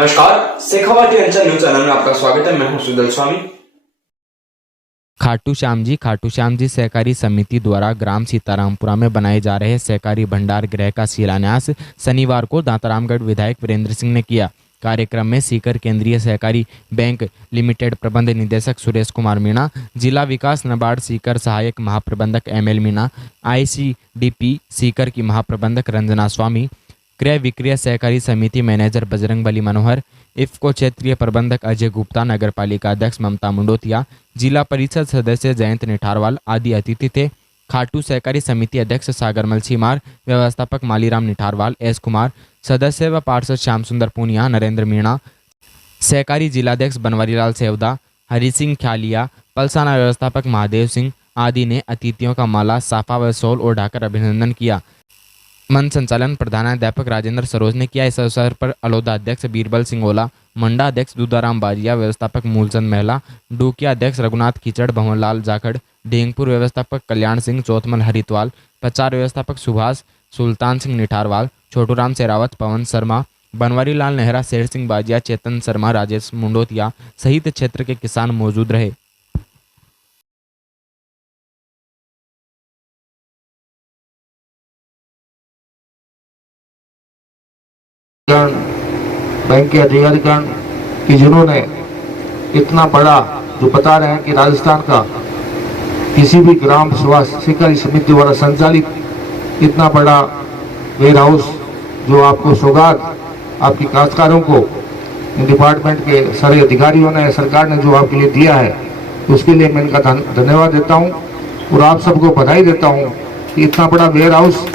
नमस्कार, शेखावाटी अंचल news channel में आपका स्वागत है। मैं हूं सुदल स्वामी। खाटू श्याम जी सहकारी समिति द्वारा ग्राम सीतारामपुरा में बनाए जा रहे सहकारी भंडार गृह का शिलान्यास शनिवार को दांतारामगढ़ विधायक वीरेंद्र सिंह ने किया। कार्यक्रम में सीकर केंद्रीय सहकारी बैंक लिमिटेड प्रबंध निदेशक सुरेश कुमार मीणा, जिला विकास नाबार्ड सीकर सहायक महाप्रबंधक एमएल मीणा, आईसीडीपी सीकर की महाप्रबंधक रंजना स्वामी, क्रय विक्रय सहकारी समिति मैनेजर बजरंगबली मनोहर, इफ्को क्षेत्रीय प्रबंधक अजय गुप्ता, नगर पालिका अध्यक्ष ममता मुंडोतिया, जिला परिषद सदस्य जयंत निठारवाल आदि अतिथि थे। खाटू सहकारी समिति अध्यक्ष सागरमल सीमार, व्यवस्थापक मालीराम निठारवाल, एस कुमार, सदस्य व पार्षद श्याम सुंदर पूनिया, नरेंद्र मीणा, सहकारी जिलाध्यक्ष बनवारीलाल सेवदा, हरि सिंह ख्यालिया, पलसाना व्यवस्थापक महादेव सिंह आदि ने अतिथियों का माला, साफा व शॉल ओढ़ाकर अभिनंदन किया। मंच संचालन प्रधानाध्यापक राजेंद्र सरोज ने किया। इस अवसर पर अलोदा अध्यक्ष बीरबल सिंह ओला, मंडा अध्यक्ष दूधाराम बाजिया, व्यवस्थापक मूलचंद महला, डूकिया अध्यक्ष रघुनाथ खिचड़, भंवरलाल जाखड़, ढेंगपुर व्यवस्थापक कल्याण सिंह, चौथमल हरितवाल, पचार व्यवस्थापक सुभाष, सुल्तान सिंह निठारवाल, छोटूराम शेरावत, पवन शर्मा, बनवारी लाल नेहरा, शेर सिंह बाजिया, चेतन शर्मा, राजेश मुंडोतिया सहित क्षेत्र के किसान मौजूद रहे। बैंक के अधिकारीगण कि जिन्होंने इतना बड़ा जो बता रहे हैं कि राजस्थान का किसी भी ग्राम सभा सहकारी समिति द्वारा संचालित इतना बड़ा वेयर हाउस जो आपको सौगात आपकी काश्तकारों को डिपार्टमेंट के सारे अधिकारियों ने, सरकार ने जो आपके लिए दिया है, उसके लिए मैं इनका धन्यवाद देता हूं और आप सबको बधाई देता हूं कि इतना बड़ा वेयर हाउस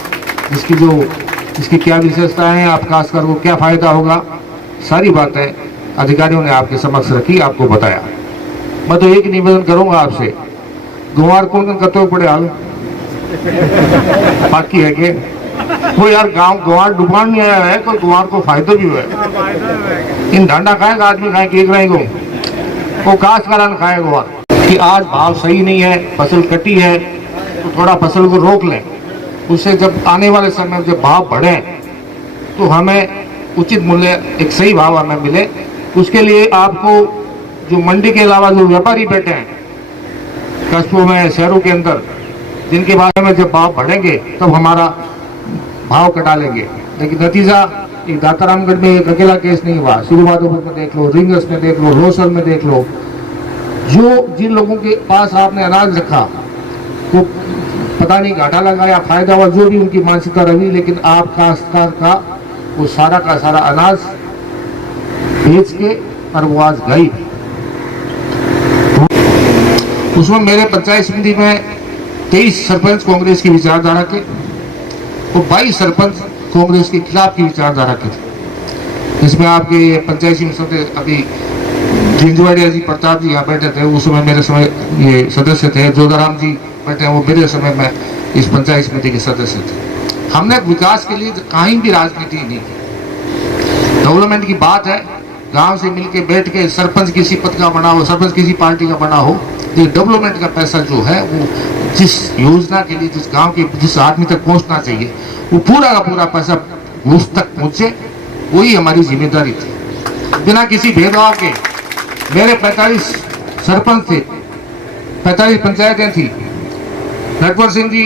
इसकी क्या विशेषताएं हैं, आप काश्तकार को क्या फायदा होगा, सारी बातें अधिकारियों ने आपके समक्ष रखी, आपको बताया। मैं तो एक निवेदन करूंगा आपसे, गुवार कौन करते पड़े हाल बाकी है कि वो यार गांव गुवार डुबान नहीं आया है, कोई गुवार को फायदा भी हुआ है। इन डांडा खाएगा आदमी खाए कि एक रहेगा वो काश्तकार खाएगा गुवार कि आज भाव सही नहीं है, फसल कटी है तो थोड़ा फसल को रोक लें, उससे जब आने वाले समय में जब भाव बढ़े तो हमें उचित मूल्य, एक सही भाव हमें मिले। उसके लिए आपको जो मंडी के अलावा जो व्यापारी बैठे हैं कस्बों में, शहरों के अंदर, जिनके बारे में जब भाव बढ़ेंगे तब हमारा भाव कटा लेंगे। लेकिन नतीजा एक दांतारामगढ़ में एक अकेला केस नहीं हुआ, सिरुवादोपुर में देख लो, रिंगस में देख लो, रोसल में देख लो, जिन लोगों के पास आपने अनाज रखा वो पता नहीं घाटा लगा या फायदा हुआ, जो भी उनकी मानसिकता रही, लेकिन आप काश्तकार का वो सारा का सारा अनाज बेच के और वो आज गई। उसमें मेरे पंचायत समिति में 23 सरपंच कांग्रेस की विचारधारा के और 22 सरपंच कांग्रेस के खिलाफ की विचारधारा के थे। इसमें आपके पंचायत समिति अभी जिंजवाड़िया जी, प्रताप जी यहाँ बैठे थे, उस समय मेरे समय ये सदस्य थे, जोधाराम जी बैठे हैं, वो मेरे समय में इस पंचायत समिति के सदस्य थे। हमने विकास के लिए कहीं भी राजनीति नहीं की। डेवलपमेंट की बात है, गांव से मिलके बैठ के सरपंच किसी पद का बना हो, सरपंच किसी पार्टी का बना हो, ये डेवलपमेंट का पैसा जो है वो जिस योजना के लिए जिस गांव के जिस आदमी तक पहुंचना चाहिए वो पूरा का पूरा पैसा उस तक पहुंचे, वही हमारी जिम्मेदारी थी। बिना किसी भेदभाव के मेरे 45 सरपंच थे, 45 पंचायतें थी। नटवर सिंह जी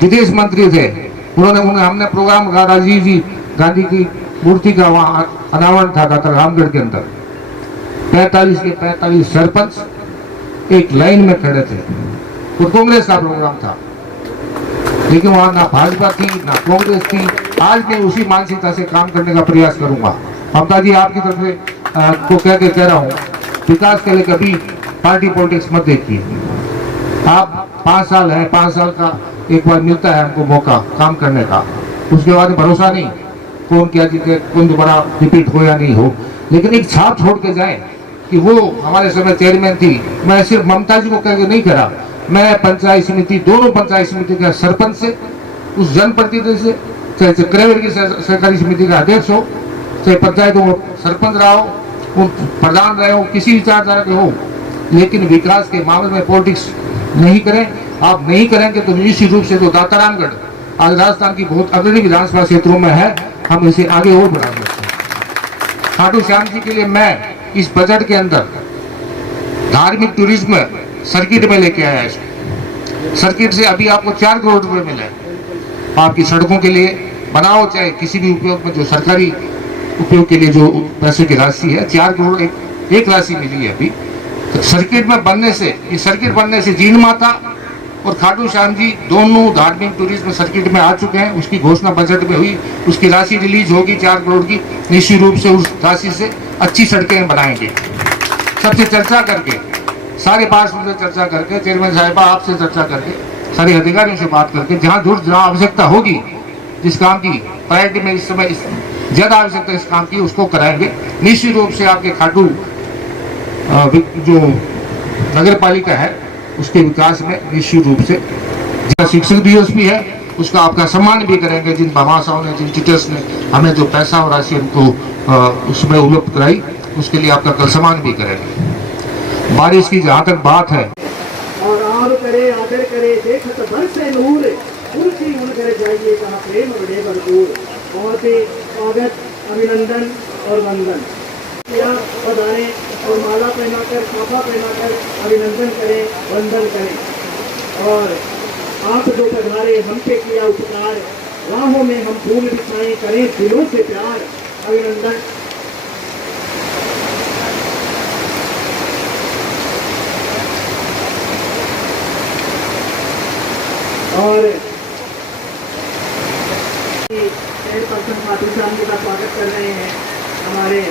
विदेश मंत्री थे, हमने प्रोग्राम कहा, राजीव जी गांधी की मूर्ति का वहां अनावरण था दांतारामगढ़ के अंदर। 45 के 45 सरपंच एक लाइन में खड़े थे और कांग्रेस का प्रोग्राम था, लेकिन वहां ना भाजपा थी ना कांग्रेस थी। आज मैं उसी मानसिकता से काम करने का प्रयास करूंगा। ममता जी आपकी तरफ से को कह रहा हूँ, विकास के लिए कभी पार्टी पॉलिटिक्स मत देखिए। आप 5 साल है, 5 साल का एक बार मिलता है हमको मौका काम करने का, उसके बाद भरोसा नहीं कौन क्या जीते, कौन दोबारा रिपीट हो या नहीं हो, लेकिन एक छाप छोड़ के जाए कि वो हमारे समय चेयरमैन थी। मैं सिर्फ ममता जी को कह के नहीं करा, मैं पंचायत समिति, दोनों पंचायत समिति के सरपंच से, उस जनप्रतिनिधि से, चाहे क्रय की सहकारी समिति का अध्यक्ष हो, चाहे पंचायत हो सरपंच रहा हो, वो प्रधान रहे हो, किसी विचारधारा के हो, लेकिन विकास के मामले में पॉलिटिक्स नहीं करें। आप नहीं करेंगे तो निश्चित रूप से तो दांतारामगढ़ आज राजस्थान की बहुत अग्रणी विधानसभा क्षेत्रों में है, हम इसे आगे और बढ़ा सकते हैं। खाटू श्याम जी के लिए मैं इस बजट के अंदर धार्मिक टूरिज्म सर्किट में लेके आया इसको। सर्किट से अभी आपको 4 करोड़ रुपए मिले आपकी सड़कों के लिए बनाओ, चाहे किसी भी उपयोग में, जो सरकारी उपयोग के लिए जो पैसे की राशि है 4 करोड़ एक राशि मिली है अभी। तो सर्किट में बनने से, इस सर्किट बनने से जीन माता और खाटू श्याम जी दोनों धार्मिक टूरिज्म सर्किट में आ चुके हैं। उसकी घोषणा बजट में हुई, उसकी राशि रिलीज होगी 4 करोड़ की। निश्चित रूप से उस राशि से अच्छी सड़कें बनाएंगे। सबसे चर्चा करके, सारे पार्षदों से चर्चा करके, चेयरमैन साहिबा आपसे चर्चा करके, सारे अधिकारियों से बात करके, जहाँ आवश्यकता होगी, जिस काम की प्रायोरिटी में इस समय ज्यादा आवश्यकता इस काम की, उसको कराएंगे। निश्चित रूप से आपके खाटू जो नगर पालिका है उसके विकास में निश्चित रूप से, जिला शिक्षक दिवस भी है, उसका आपका सम्मान भी करेंगे। जिन भामाशाहों ने, जिन टीचर्स ने हमें जो पैसा और राशि उनको उसमें उपलब्ध कराई, उसके लिए आपका कल सम्मान भी करेंगे। बारिश की जहाँ तक बात है, और आब करे आदर करे देखत बरसे नूर, उनकी उन करे जाइए कहाँ प्रेम बड़े भरपूर। बहुत ही स्वागत, अभिनंदन और वंदन किया। बधाएं और माला पहनाकर, साफा पहनाकर अभिनंदन करें, वंदन करें। और आप जो पधारे हम पे किया उपकार, राहों में हम फूल बिछाएं, करें दिलों से प्यार। अभिनंदन। और चेयरपर्सन खाटू श्याम जी का स्वागत कर रहे हैं हमारे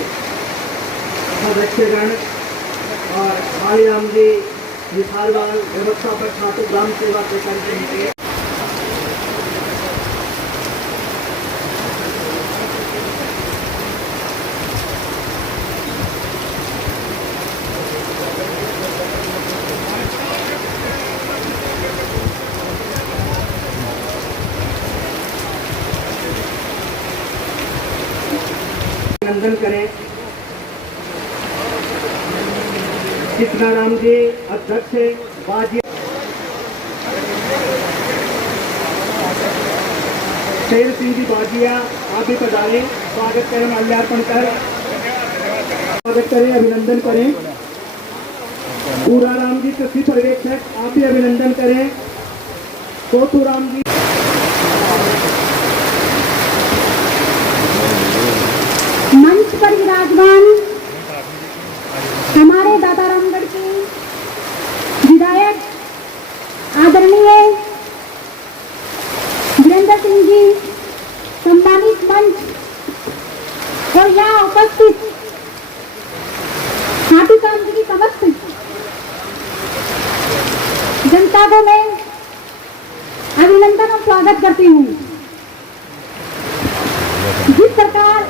सदस्यगण और मालीराम जी विशालवाल व्यवस्था पर खाटू ग्राम सेवा से कर रहे हैं। अभिनंदन करें। सीताराम जी अध्यक्ष बाजी, शेर सिंह जी बाजिया आप भी पधारे, स्वागत करें, माल्यार्पण कर स्वागत करें, अभिनंदन करें। पूरा राम जी कृषि पर्यवेक्षक आप भी अभिनंदन करें। कोतू राम जी मंच पर विराजमान हमारे दातारामगढ़ के विधायक आदरणीय वीरेंद्र सिंह जी, सम्मानित मंच और यहाँ उपस्थित खाटू श्याम जी की समस्त जनता को मैं अभिनंदन और स्वागत करती हूँ। जिस सरकार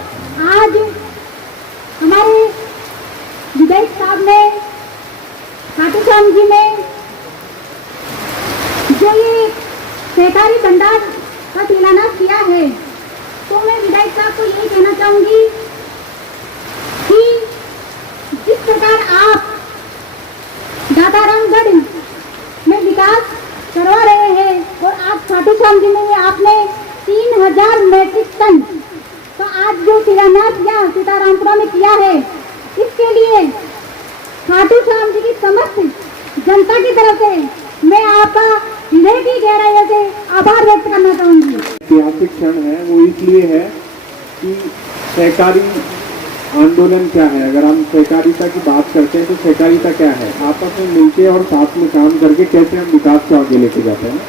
आज हमारे विधायक साहब ने खाटू श्याम जी में जो ये सहकारी भंडार का शिलान्यास किया है, तो मैं विधायक साहब को यही कहना चाहूंगी कि जिस प्रकार आप दातारामगढ़ में विकास करवा रहे हैं और आप खाटू श्याम जी में आपने 3000 मैट्रिक टन तो आज जो शिलान्यास यहाँ सीतारामपुरा में किया है, इसके लिए खाटू श्याम जी की समस्त जनता की तरफ से मैं आपका हृदय की गहराई से आभार व्यक्त करना चाहूंगी। ऐतिहासिक क्षण है, वो इसलिए है कि सहकारी आंदोलन क्या है। अगर हम सहकारिता की बात करते हैं तो सहकारिता क्या है, आपस में मिलके और साथ में काम करके कैसे हम विकास को आगे लेके जाते हैं,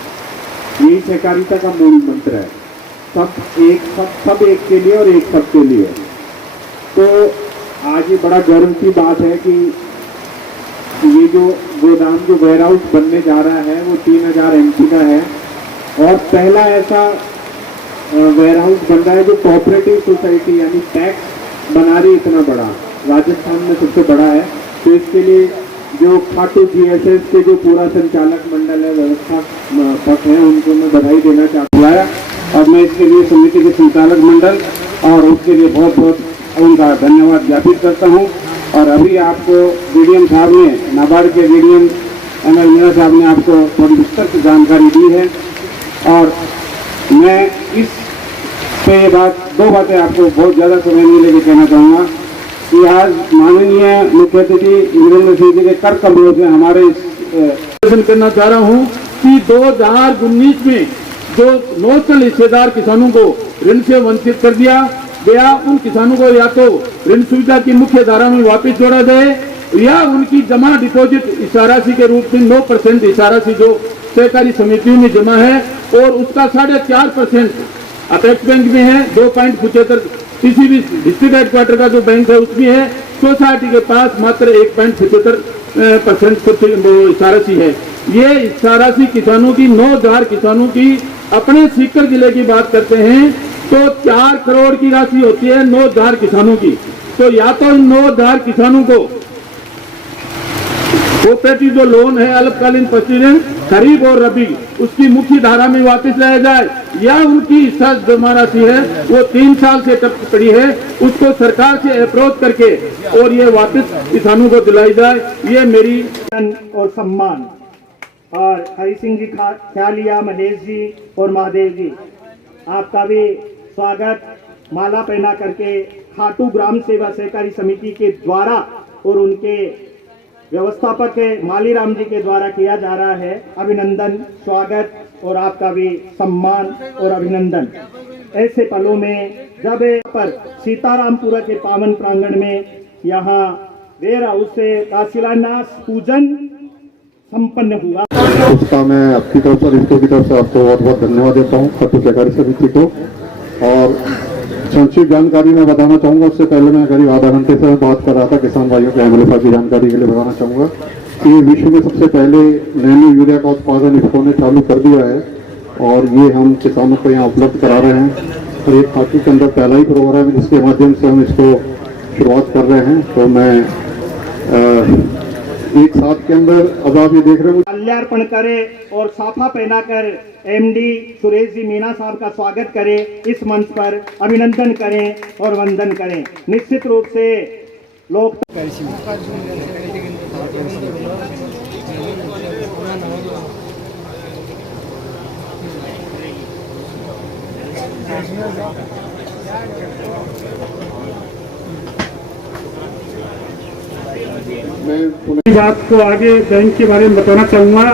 यही सहकारिता का मूल मंत्र है। सब एक के लिए और एक सबके लिए। तो आज ये बड़ा गर्व की बात है कि ये जो गोदाम जो वेयर हाउस बनने जा रहा है वो 3000 MT का है और पहला ऐसा वेयर हाउस बन रहा है जो कोऑपरेटिव सोसाइटी यानी टैक्स बना रही, इतना बड़ा राजस्थान में सबसे बड़ा है। तो इसके लिए जो खाटू GSS के जो पूरा संचालक मंडल है, व्यवस्थापक हैं, उनको मैं बधाई देना चाहता हूँ और मैं इसके लिए समिति के संचालक मंडल और उसके लिए बहुत बहुत उनका धन्यवाद ज्ञापित करता हूँ। और अभी आपको डीडीएम साहब ने, नाबार्ड के डीडीएम ML मीणा साहब ने आपको थोड़ी विस्तार से जानकारी दी है और मैं इस पे ये दो बातें आपको बहुत ज़्यादा समय नहीं लेके कहना चाहूँगा कि आज माननीय मुख्य अतिथि इंद्रेंद्र सिंह जी के कर कमरों से हमारे करना चाह रहा हूँ कि 2019 में जो नौसल हिस्सेदार किसानों को ऋण से वंचित कर दिया गया, उन किसानों को या तो ऋण सुविधा की मुख्य धारा में वापस जोड़ा जाए या उनकी जमा डिपॉजिट हिस्सा राशि के रूप में 9% हिस्सा राशि जो सहकारी समितियों में जमा है और उसका 4.5% अपेक्स बैंक में है, 2.75 किसी भी डिस्ट्रिक्ट हेडक्वार्टर का जो बैंक है उसमें है, सोसाइटी के पास मात्र 1.75% हिस्सा राशि है। ये हिस्सा राशि किसानों की 9,000 किसानों की, अपने सीकर जिले की बात करते हैं तो 4 करोड़ की राशि होती है 9,000 किसानों की। तो या तो इन 9,000 किसानों को कोऑपरेटिव जो लोन है अल्पकालीन फसली ऋण खरीफ और रबी उसकी मुख्य धारा में वापस लाया जाए या उनकी हिस्सा जमा राशि है वो 3 साल से टप पड़ी है उसको सरकार से अप्रोच करके और ये वापस किसानों को दिलाई जाए। ये मेरी और सम्मान। और हरि सिंह जी ख्यालिया, महेश जी और महादेव जी, आपका भी स्वागत माला पहना करके खाटू ग्राम सेवा सहकारी समिति के द्वारा और उनके व्यवस्थापक मालीराम जी के द्वारा किया जा रहा है। अभिनंदन, स्वागत और आपका भी सम्मान और अभिनंदन। ऐसे पलों में जब पर सीतारामपुरा के पावन प्रांगण में यहाँ वेयर हाउस का शिलान्यास पूजन संपन्न हुआ, उसका मैं आपकी तरफ से रिश्तों की तरफ से आपको बहुत बहुत धन्यवाद देता हूँ खाटू सहकारी समिति को। और संक्षिप्त जानकारी मैं बताना चाहूँगा, उससे पहले मैं करीब आधा घंटे से बात कर रहा था किसान भाइयों के एमएलए की जानकारी के लिए बताना चाहूँगा कि विश्व में सबसे पहले नैनो यूरिया का उत्पादन इसको ने चालू कर दिया है और ये हम किसानों को यहाँ उपलब्ध करा रहे हैं। और ये खाटू के अंदर पहला ही प्रोग्राम है जिसके माध्यम से हम इसको शुरुआत कर रहे हैं। तो मैं एक साथ के अंदर अब आप ये देख रहे हो माल्यार्पण करें और साफा पहनाकर एमडी सुरेश जी मीना साहब का स्वागत करें, इस मंच पर अभिनंदन करें और वंदन करें। निश्चित रूप से लोग बात को आगे बैंक के बारे में बताना चाहूँगा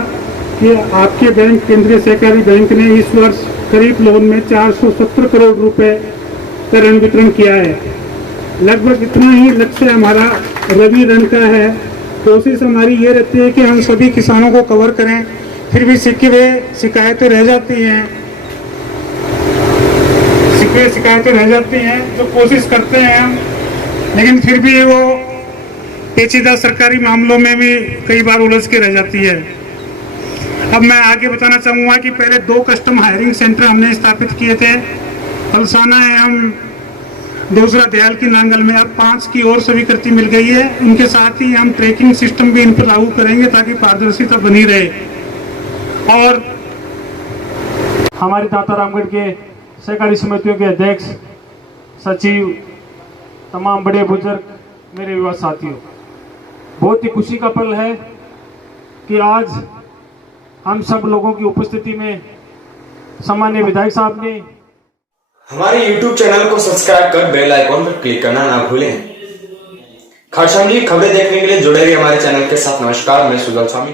कि आपके बैंक केंद्रीय सहकारी बैंक ने इस वर्ष खरीफ लोन में 470 करोड़ रुपए का ऋण वितरण किया है। लगभग इतना ही लक्ष्य हमारा रबी ऋण का है। कोशिश हमारी ये रहती है कि हम सभी किसानों को कवर करें, फिर भी शिकायतें रह जाती हैं, शिकायतें रह जाती हैं तो कोशिश करते हैं हम, लेकिन फिर भी वो पेचीदा सरकारी मामलों में भी कई बार उलझ के रह जाती है। अब मैं आगे बताना चाहूँगा कि पहले 2 कस्टम हायरिंग सेंटर हमने स्थापित किए थे, पलसाना एवं दूसरा दयाल की नांगल में। अब 5 की और स्वीकृति मिल गई है। उनके साथ ही हम ट्रैकिंग सिस्टम भी इन पर लागू करेंगे ताकि पारदर्शिता बनी रहे। और हमारी दाता रामगढ़ के सहकारी समितियों के अध्यक्ष, सचिव, तमाम बड़े बुजुर्ग, मेरे युवा साथियों, बहुत ही खुशी का पल है कि आज हम सब लोगों की उपस्थिति में सम्माननीय विधायक साहब ने हमारे YouTube चैनल को सब्सक्राइब कर बेल आइकॉन पर क्लिक करना ना भूलें। खरसाम की खबरें देखने के लिए जुड़े रहिए हमारे चैनल के साथ। नमस्कार, मैं सुजल स्वामी।